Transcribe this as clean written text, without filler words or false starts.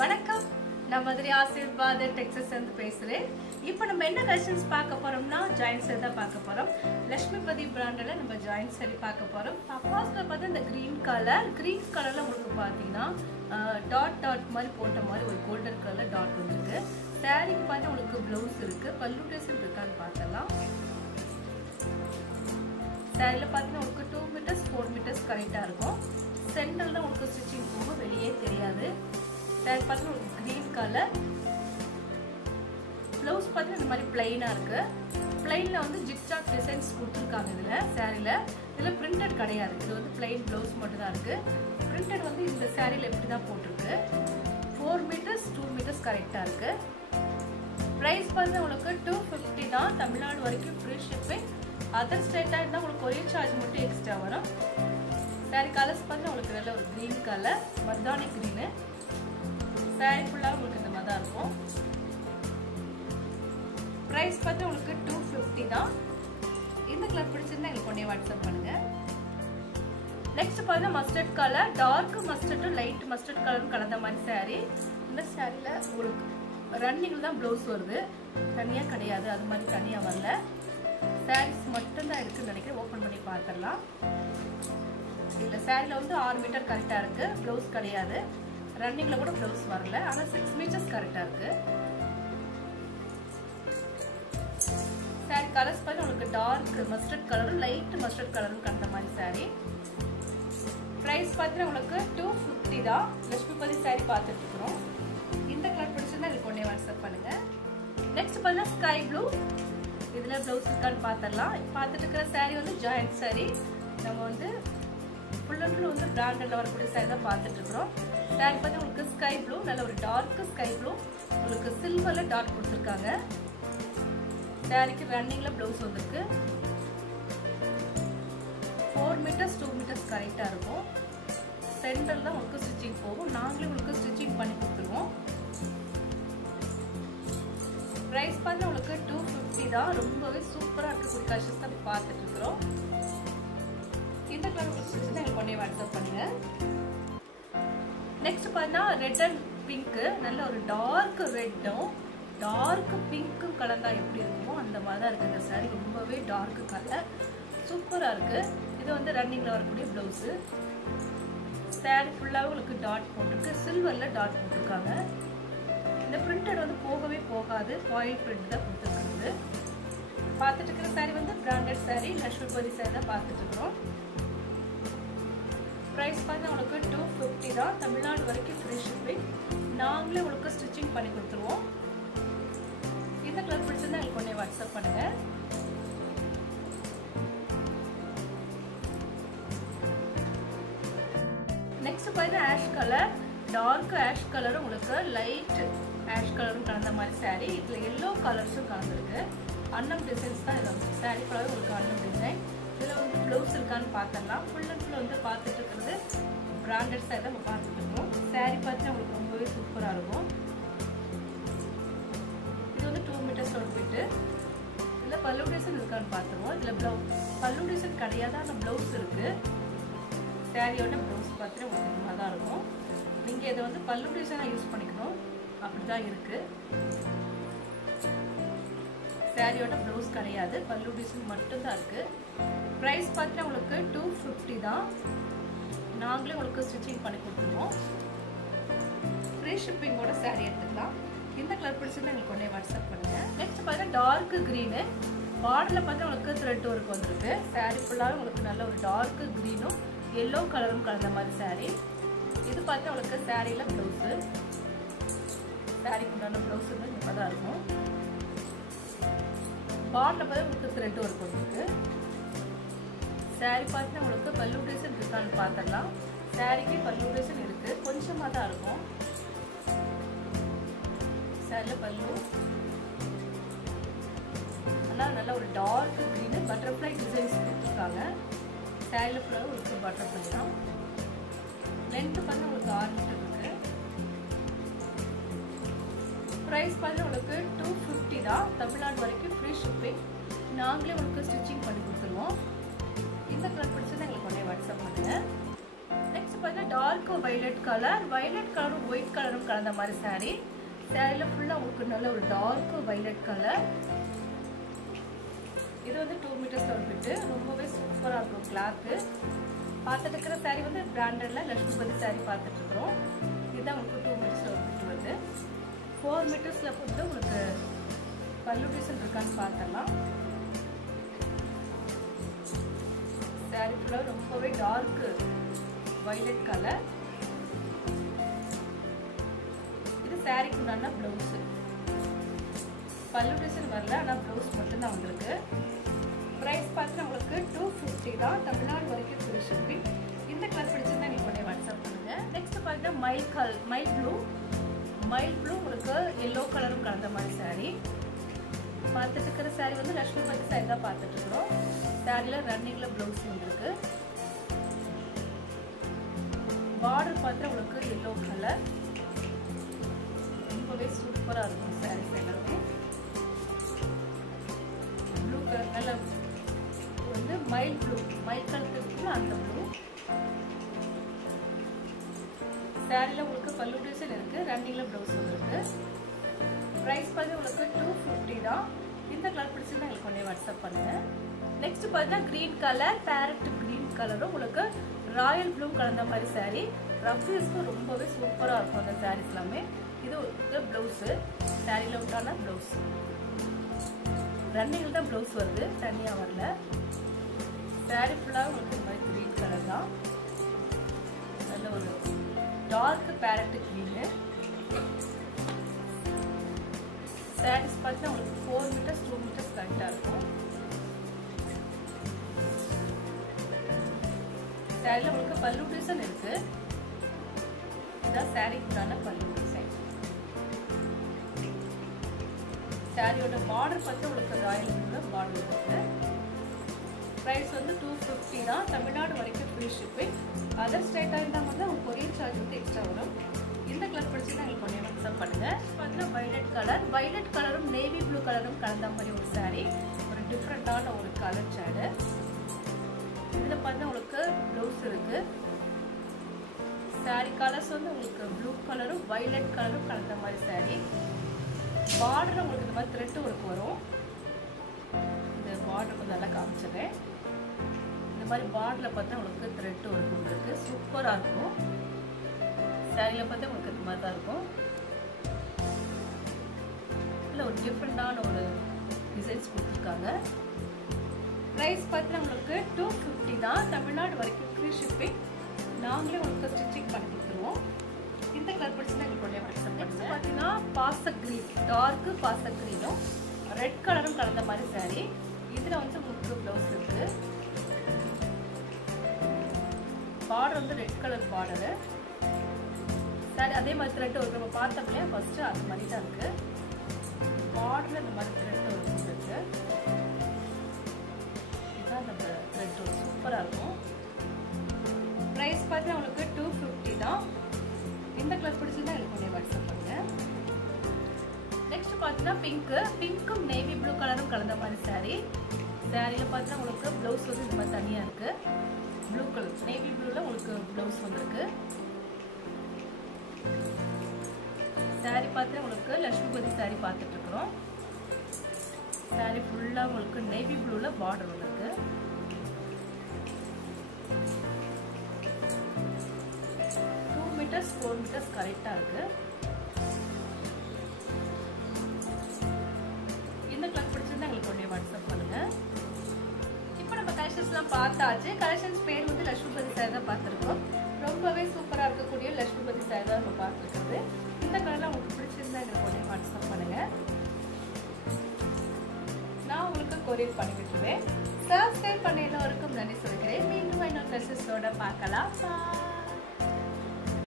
வணக்கம், நான் மதுரை ஆசீர்வாத் டெக்ஸஸ் இருந்து பேசுறேன். இப்போ நம்ம என்ன கலெக்ஷன்ஸ் பார்க்க போறோம்னா ஜாயின்ட் சேரி தான் பார்க்க போறோம். லட்சுமிபதி பிராண்ட்ல நம்ம ஜாயின்ட் சேரி பார்க்க போறோம். ஃபர்ஸ்ட்ல பார்த்தா இந்த கிரீன் கலர்ல உங்களுக்கு பார்த்தீங்கன்னா டாட் மாதிரி போட்ட மாதிரி ஒரு கோல்டன் கலர் டாட் வந்துருக்கு. சாரிக்கு பார்த்தா உங்களுக்கு ப்ளவுஸ் இருக்கு, பல்லு டிசைன் இருக்கான்னு பார்த்தலாம். சாரில பார்த்தீங்கன்னா உங்களுக்கு 2 மீட்டர்ஸ் 4 மீட்டர்ஸ் கரெக்டாக இருக்கும். சென்டர்ல உங்களுக்கு ஸ்டிச்சிங் போகும், வெளியே தெரியாது. சாரி பார்த்தீங்கன்னா உங்களுக்கு கிரீன் கலர், ப்ளவுஸ் பார்த்தீங்கன்னா இந்த மாதிரி பிளைனாக இருக்கு. பிளைன்ல வந்து ஜிக்ஜாக் டிசைன்ஸ் கொடுத்துருக்காங்க இதில் சாரியில். இதில் பிரிண்டட் கிடையாது, இது வந்து பிளைன் ப்ளவுஸ் மட்டும் தான் இருக்கு. பிரிண்டட் வந்து இந்த சாரியில் எப்படி தான் போட்டிருக்கு. 4 மீட்டர்ஸ் 2 மீட்டர்ஸ் கரெக்டாக இருக்கு. ப்ரைஸ் பார்த்தீங்கன்னா உங்களுக்கு 250 தான். தமிழ்நாடு வரைக்கும் ஃப்ரீ ஷிப்பிங். அதர் ஸ்டேட்டாக இருந்தால் உங்களுக்கு ஒரே சார்ஜ் மட்டும் எக்ஸ்ட்ரா வரும். சாரி கலர்ஸ் பார்த்தீங்கன்னா உங்களுக்கு நல்ல ஒரு கிரீன் கலர், மர்தானி கிரீனு. சாரி ஃபுல்லாக உங்களுக்கு இந்த மாதிரி தான் இருக்கும். ப்ரைஸ் பார்த்தா உங்களுக்கு 250 தான். இந்த கலர் பிடிச்சிருந்தா எங்களுக்கு உடனே வாட்ஸ்அப் பண்ணுங்க. நெக்ஸ்ட் பார்த்தீங்கன்னா மஸ்டர்ட் கலர், டார்க் மஸ்டர்டும் லைட் மஸ்டர்ட் கலரும் கலந்த மாதிரி சாரி. இந்த சாரியில் உங்களுக்கு ரன்னிங்கில் தான் ப்ளவுஸ் வருது, தனியாக கிடையாது. அது மாதிரி தனியாக வரல, சாரீஸ் மட்டும்தான் இருக்குன்னு நினைக்கிறேன். ஓப்பன் பண்ணி பார்த்துடலாம். இல்லை சாரியில் வந்து 6 மீட்டர் கரெக்டாக இருக்கு, ப்ளவுஸ் கிடையாது. ரன்னிங்கில் கூட ப்ளவுஸ் வரல, ஆனால் 6 மீட்டர்ஸ் கரெக்டாக இருக்கு. சாரி கலர்ஸ் பார்த்து உங்களுக்கு டார்க் மஸ்டர்ட் கலரும் லைட் மஸ்டர்ட் கலரும் கலந்த மாதிரி சாரி. ப்ரைஸ் பார்த்தீங்கன்னா உங்களுக்கு 250 தான். லட்சுமிபதி சாரி பார்த்துட்டு இருக்கிறோம். இந்த கலர் பிடிச்சிருந்தா எனக்கு உடனே வாட்ஸ்அப் பண்ணுங்க. நெக்ஸ்ட் பார்த்தீங்கன்னா ஸ்கை ப்ளூ, இதில் ப்ளவுஸ் இருக்கான்னு பார்த்துடலாம். பார்த்துட்டு இருக்கிற சாரி வந்து ஜாயிண்ட் சாரி. நம்ம வந்து ஃபுல் அண்ட் ஃபுல் வந்து பிராண்டட்ல வரக்கூடிய சாரி தான் பார்த்துட்டு இருக்கிறோம். சாரி பார்த்து உங்களுக்கு ஸ்கை ப்ளூ, நல்ல ஒரு டார்க் ஸ்கை ப்ளூ, உங்களுக்கு சில்வர்ல டாட் கொடுத்துருக்காங்க. சாரிக்கு ரன்னிங்ல ப்ளவுஸ் வந்துருக்கு. 4 மீட்டர்ஸ் 2 மீட்டர்ஸ் கரெக்டா இருக்கும். சென்டர்ல தான் உங்களுக்கு ஸ்டிச்சிங் போகும், நாங்களே உங்களுக்கு ஸ்டிச்சிங் பண்ணி கொடுத்துருவோம். ப்ரைஸ் பார்த்தா உங்களுக்கு 250 தான். ரொம்பவே சூப்பராக இருக்கக்கூடிய கலெக்ஷன்ஸ் தான் பார்த்துட்டு இருக்கிறோம். இந்த கலர் உங்களுக்கு பிடிச்சா எனக்கு உடனே வாட்ஸ்அப் பண்ணுங்க. நெக்ஸ்ட் பார்த்தீங்கன்னா ரெட் அண்ட் பிங்க், நல்ல ஒரு டார்க் ரெட்டும் டார்க் பிங்க்கும் கலந்தா எப்படி இருக்குமோ அந்த மாதிரி தான் இருக்கு இந்த சாரி. ரொம்பவே டார்க் கலர், சூப்பராக இருக்கு. இது வந்து ரன்னிங்ல வரக்கூடிய பிளவுஸு. சாரி ஃபுல்லாகவே உங்களுக்கு டாட் போட்டிருக்கு, சில்வர்ல டாட் போட்டிருக்காங்க. இந்த பிரிண்டட் வந்து போகவே போகாது, ஃபாயில் பிரிண்ட் தான் கொடுத்துருக்குறது. பார்த்துட்டு இருக்கிற சாரி வந்து பிராண்டட் சாரி, லட்சுமிபதி சாரி தான் பார்த்துட்டு இருக்கிறோம். ப்ரைஸ் பார்த்தா உங்களுக்கு 250 தான். தமிழ்நாடு வரைக்கும் ஃப்ரீ ஷிப்பிங். நாங்களே உங்களுக்கு ஸ்டிச்சிங் பண்ணி கொடுத்துருவோம். இந்த கலர் பிடிச்சிருந்தா எனக்கு உடனே வாட்ஸ்அப் பண்ணுங்க. நெக்ஸ்ட் பார்த்தா ஆஷ் கலர், டார்க் ஆஷ் கலரும் உங்களுக்கு லைட் ஆஷ் கலரும் கலந்த மாதிரி சாரி. இதில் எல்லோ கலர்ஸும் கலந்துருக்கு. அன்னம் டிசைன்ஸ் தான் இதில் சாரி ஃபுல்லாகவே உங்களுக்கு அன்னம் டிசைன். இதில் வந்து ப்ளவுஸ் இருக்கான்னு பார்த்துடலாம். ஃபுல் அண்ட் ஃபுல் வந்து பார்த்துட்டு இருக்கிறது பிராண்டட் சாரி தான் நம்ம பார்த்துட்டு இருக்கோம். சாரி பார்த்தீங்கன்னா உங்களுக்கு ரொம்பவே சூப்பராக இருக்கும். இது வந்து 2 மீட்டர்ஸ் போயிட்டு இதில் பல்லு டிசைன் இருக்கான்னு பார்த்துருவோம். இதில் பல்லு டிசைன் கிடையாது, ஆனால் ப்ளவுஸ் இருக்குது. சாரியோட ப்ளவுஸ் பார்த்தீங்கன்னா உங்களுக்கு இந்த மாதிரி தான் இருக்கும். நீங்கள் இதை வந்து பல்லு டிசைனாக யூஸ் பண்ணிக்கணும், அப்படி தான் இருக்குது. சாரியோட ப்ளவுஸ் கிடையாது, பல்லு டிசைன் மட்டும்தான் இருக்குது. ப்ரைஸ் பார்த்தீங்கன்னா உங்களுக்கு 250 தான். நாங்களே உங்களுக்கு ஸ்டிச்சிங் பண்ணி கொடுத்துருவோம். ஃப்ரீ ஷிப்பிங்கோட சாரி எடுத்துக்கலாம். இந்த கலர் பிடிச்சிருந்தா எங்களுக்கு உடனே வாட்ஸ்அப் பண்ணுங்க. நெக்ஸ்ட் பார்த்தீங்கன்னா டார்க் க்ரீனு, பார்டரில் பார்த்தா உங்களுக்கு த்ரெட் ஒர்க் வந்துருக்கு. சாரி ஃபுல்லாகவே உங்களுக்கு நல்ல ஒரு டார்க் க்ரீனும் எல்லோ கலரும் கலந்த மாதிரி சாரி. இது பார்த்தா உங்களுக்கு சாரியில் ப்ளவுஸு, சாரிக்கு உண்டான ப்ளவுஸ் வந்து இந்த தான் இருக்கும். பார்டரில் பார்த்தா உங்களுக்கு த்ரெட் ஒர்க் வந்துருக்கு. சாரி பார்த்தீங்கன்னா உங்களுக்கு பல்லு டிசைன் இருக்கான்னு பார்த்துடலாம். சாரிக்கு பல்லு டிசைன் இருக்குது, கொஞ்சமாக தான் இருக்கும். சாரியில் பல்லு ஆனால் நல்லா ஒரு டார்க் க்ரீனு பட்டர்ஃப்ளை டிசைன்ஸ் கொடுத்துருக்காங்க. சாரியில் ஃபுல்லாக உங்களுக்கு பட்டர்ஃப்ளை தான். லென்த்து பார்த்தா உங்களுக்கு 6 மீட்டர் இருக்கு. ப்ரைஸ் பார்த்தா உங்களுக்கு 250 தான். தமிழ்நாடு வரைக்கும் ஃப்ரீ ஷிப்பிங். நாங்களே உங்களுக்கு ஸ்டிச்சிங் பண்ணி கொடுத்துருவோம். இந்த கலர் பிடிச்சது எங்களுக்கு உடனே வாட்ஸ்அப் பண்ணுங்க. நெக்ஸ்ட் பார்த்தீங்கன்னா டார்க் வயலட் கலரும் ஒயிட் கலரும் கலந்த மாதிரி saree. சாரியில ஃபுல்லா உங்களுக்கு நல்ல ஒரு டார்க் வயலட் கலர். இது வந்து 2 மீட்டர்ஸ்ல ஒரு பிட். ரொம்பவே சூப்பரா இருக்கும் கிளாத். பார்த்துட்டு இருக்கிற saree வந்து பிராண்டட்ல லட்சுமிபதி saree பார்த்துட்டு இருக்கோம். இதுதான் உங்களுக்கு 2 மீட்டர்ஸ்ல ஒரு பிட் வருது. 4 மீட்டர்ஸ்ல வந்து உங்களுக்கு பல்லு டிசைன் இருக்கான்னு பார்த்தலாம். saree ஃபுல்லா ரொம்பவே டார்க் வயலட் கலர். இது saree குண்டான ப்ளவுஸ். பல்லு டிசைன் வரல, ஆனா ப்ளவுஸ் மட்டும் தான் உங்களுக்கு. பிரைஸ் பார்த்தா உங்களுக்கு 250 தான். தமிழ்நாடு வரைக்கும் ஃப்ரீ ஷிப்பிங். இந்த கலர் பிடிச்சிருந்தா நீங்க உடனே வாட்ஸ்அப் பண்ணுங்க. நெக்ஸ்ட் பார்த்தா மைல் ப்ளூ உங்களுக்கு yellow கலரும் கலந்த மாதிரி saree. பார்த்துட்டு இருக்கிற saree வந்து லட்சுமிபதி saree தான் பார்த்துட்டு இருக்கிறோம். சாரியில ரன்னிங்ல ப்ளவுஸ் இருக்கு. பார்டர் பார்த்தா உங்களுக்கு yellow கலர். ரொம்பவே சூப்பரா இருக்கும் சாரீஸ் எல்லாமே. ப்ளூ கலர் நல்ல வந்து மைல் கலருக்கு அந்த ப்ளூ. சாரியில உங்களுக்கு பல்லு டிசைன் இருக்கு, ரன்னிங்ல ப்ளவுஸ் இருக்கு. பிரைஸ் பார்த்து உங்களுக்கு 250 தான். இந்த கலர் பிடிச்சிருந்தா எனக்கு உடனே வாட்ஸ்அப் பண்ணுங்க. நெக்ஸ்ட் பார்த்தீங்கன்னா கிரீன் கலர், பேரட் கிரீன் கலரும் உங்களுக்கு ராயல் ப்ளூ கலந்த மாதிரி saree. ரஃப்யூஸ்க்கு ரொம்பவே சூப்பரா இருக்கும் அந்த சாரீஸ் எல்லாமே. இது பிளவுஸ், சாரியில உண்டான பிளவுஸ். ரன்னிங்ல தான் பிளவுஸ் வருது, தனியா வரல. சாரி ஃபுல்லா உங்களுக்கு இந்த மாதிரி கிரீன் கலர் தான். நல்ல ஒரு டார்க் பேரட் கிரீன். சாரீஸ் பார்த்தா உங்களுக்கு 4 மீட்டர்ஸ் 2 மீட்டர்ஸ் கரெக்டா இருக்கும். சாரியில உங்களுக்கு பல்லு டிசைன் இருக்கு. இதான் சாரிக்குண்டான பல்லு டிசைன். சாரியோட பார்டர் பார்த்து உங்களுக்கு ராயல் ப்ளூல பார்டர் இருக்கு. பிரைஸ் வந்து 250 தான். தமிழ்நாடு வரைக்கும் ஃப்ரீ ஷிப்பிங். அதர் ஸ்டேட்டா இருந்தா வந்து உங்க கொரியர் சார்ஜ் வந்து எக்ஸ்ட்ரா வரும். இந்த கலர் பிடிச்சிருந்தா உங்களுக்கு உடனே வாட்ஸ்அப் பண்ணுங்க. பார்த்தீங்கன்னா வயலட் கலரும் நேவி ப்ளூ கலரும் கலந்த மாதிரி ஒரு saree. ஒரு டிஃப்ரெண்டான ஒரு கலர் ஷேடு. இதுல பார்த்தா உங்களுக்கு ப்ளவுஸ் இருக்கு. saree கலர்ஸ் வந்து உங்களுக்கு ப்ளூ கலரும் வயலட் கலரும் கலந்த மாதிரி saree. பார்டர் உங்களுக்கு இந்த மாதிரி த்ரெட் ஒர்க் வரும். இந்த பார்டர் கொஞ்சம் நல்லா காமிச்சிடுறேன். இந்த மாதிரி பார்டர்ல பார்த்தா உங்களுக்கு த்ரெட் ஒர்க் இருக்கு. சூப்பரா இருக்கும். சாரியில பார்த்தா உங்களுக்கு இந்த மாதிரி தான் இருக்கும். இல்லை ஒரு டிஃப்ரெண்டான ஒரு டிசைன்ஸ் கொடுத்துருக்காங்க. ப்ரைஸ் பார்த்தீங்கன்னா உங்களுக்கு 250 தான். தமிழ்நாடு வரைக்கும் ஃப்ரீ ஷிப்பிங். நாங்களே உங்களுக்கு ஸ்டிச்சிங் பண்ணி கொடுத்துருவோம். இந்த கலர் பிடிச்சினா உங்களுக்கு உடனே வாட்ஸ்அப் பண்ணுங்க. பார்த்தீங்கன்னா Pasak green, dark Pasak கிரீனும் red கலரும் கலந்த மாதிரி saree. இதுல வந்து உங்களுக்கு ப்ளவுஸ் இருக்கு. பார்டர் வந்து ரெட் கலர் பார்டரு. சாரி அதே மாதிரி த்ரெட் ஒரு நம்ம பார்த்தோம் இல்லையா ஃபர்ஸ்ட், அது மாதிரி தான் இருக்கு. பார்டர்ல இந்த மாதிரி த்ரெட் ஒரு இருக்கு. இதுதான் நம்ம த்ரெட் ஒரு சூப்பரா இருக்கும். பிரைஸ் பார்த்தீங்கன்னா உங்களுக்கு 250 தான். இந்த கலர் பிடிச்சிருந்தா எனக்கு உடனே வாட்ஸ்அப் பண்ணுங்க. நெக்ஸ்ட் பார்த்தீங்கன்னா பிங்க்கும் நேவி ப்ளூ கலரும் கலந்த மாதிரி saree. சாரியில பார்த்தீங்கன்னா உங்களுக்கு ப்ளவுஸ் வந்து இந்த மாதிரி தனியா இருக்கு. ப்ளூ கலர் நேவி ப்ளூல உங்களுக்கு ப்ளவுஸ் வந்திருக்கு. saree பார்த்தீங்கன்னா உங்களுக்கு லட்சுமிபதி saree பார்த்துட்டு இருக்கிறோம். saree ஃபுல்லா உங்களுக்கு நேவி ப்ளூல பார்டர் வந்திருக்கு. மீட்டர்ஸ் 4 மீட்டர்ஸ் கரெக்டா இருக்கு. இந்த கலர் பிடிச்சிருந்தா எங்களுக்கு உடனே வாட்ஸ்அப் பண்ணுங்க. இப்போ நம்ம கலெக்ஷன்ஸ்லாம் பார்த்தாச்சு. கலெக்ஷன்ஸ் பேர் வந்து லட்சுமிபதி saree தான் பார்த்துருக்கோம். ரொம்பவே சூப்பரா இருக்கக்கூடிய லட்சுமிபதி saree தான் நம்ம பார்த்துருக்கிறது. இந்த கலர்லாம் உங்களுக்கு பிடிச்சிருந்தா எங்களுக்கு உடனே வாட்ஸ்அப் பண்ணுங்க. நான் உங்களுக்கு கொரியர் பண்ணி விட்டுருவேன். சப்ஸ்கிரைப் பண்ண எல்லோருக்கும் நன்றி சொல்கிறேன். மீண்டும் இன்னொரு மெசேஜோட பார்க்கலாம்.